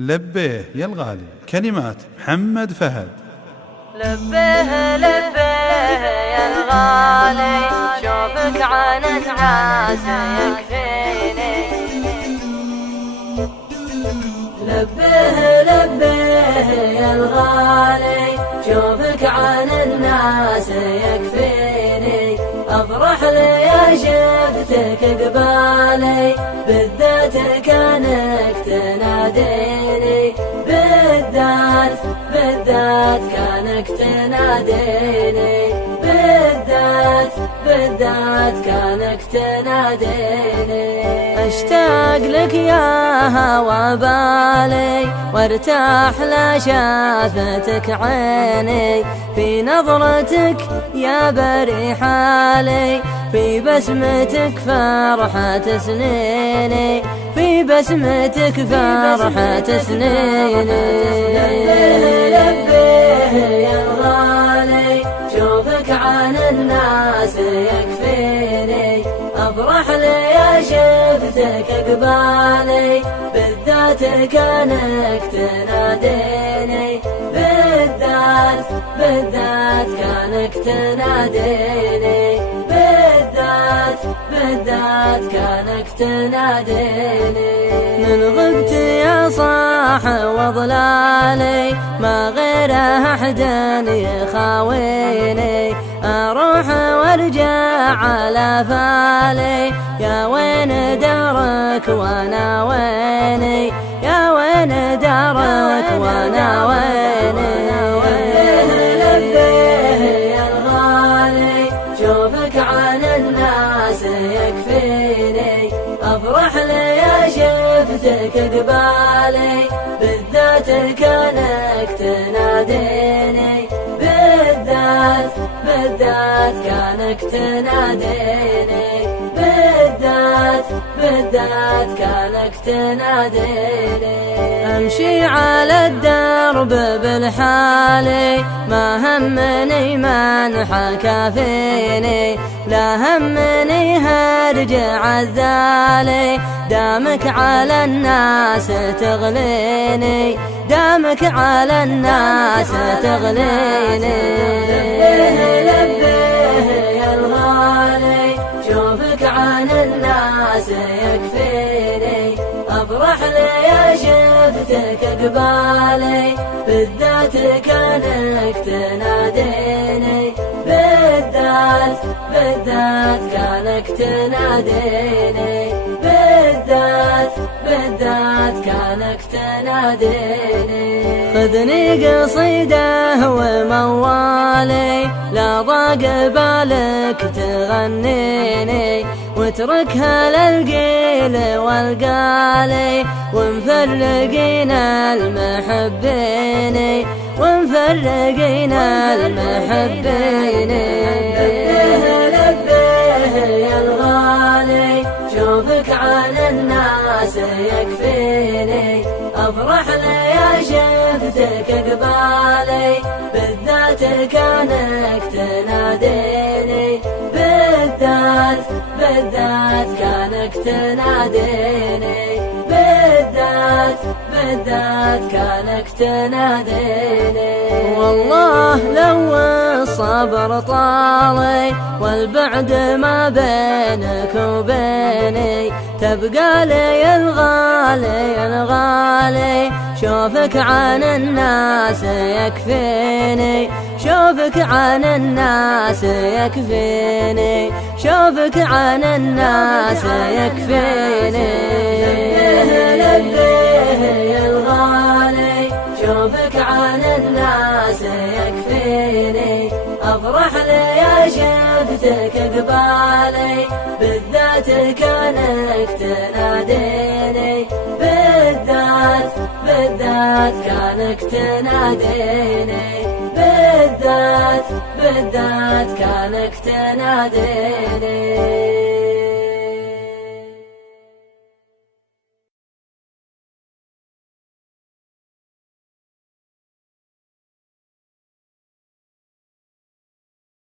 لبيه يا الغالي، كلمات محمد فهد. لبيه لبيه يا الغالي، شوفك عن الناس يكفيني. لبيه لبيه يا الغالي، شوفك عن الناس يكفيني. افرح لي يا شفتك قبالي، بالذات كانك تناديني. بالذات كانك تناديني. بالذات كانك تناديني. اشتاق لك يا هوى بالي، وارتاح لشافتك عيني. في نظرتك يا بري حالي، في بسمتك فرحة سنيني. في بسمتك فرحة سنيني. لبيه يا الغالي، شوفك عن الناس يكفيني. افرح لي يا شفتك قبالي، بالذات كانك تناديني. بالذات كانك تناديني. بالذات كانك تناديني. من غبت يا صاح وضلالي، ما غير أحد يخاويني. أروح وارجع على فالي، يا وين دارك وانا ويني. يا وين دارك وانا ويني. لبيه يا الغالي، شوفك عن الناس يكفيني. افرح لي يا شفتك قبالي، بالذات كانك تناديني. بالذات كانك تناديني. بالذات كانك تناديني. امشي على الدرب بالحالي، ما همني من حكى فيني. لا همني هرجع الذالي، دامك على الناس تغليني. دامك على الناس تغليني. لبيه يا الغالي، شوفك عن الناس يكفيني. افرح لي يا شفتك قبالي، بالذات كانك تناديني. بالذات كانك تناديني. بالذات كانك تناديني. خذني قصيده وموالي، لا ضاق بالك تغنيني. واتركها للقيل والقالي، ومفرقين المحبين. ومفرقين المحبين. لبيه يا الغالي، شوفك عن الناس يكفيني. افرح لي يا شفتك قبالي، بالذات كانك تناديني. بالذات كانك تناديني. بالذات كانك تناديني. والله لو الصبر طالي، والبعد ما بينك وبيني، تبقى لي الغالي الغالي. شوفك عن الناس يكفيني. شوفك عن الناس يكفيني. شوفك عن الناس يكفيني. لبيه يا الغالي، شوفك عن الناس يكفيني. افرح لي يا شفتك قبالي، بالذات كانك تناديني. بالذات كانك تناديني. بالذات كانك تناديني.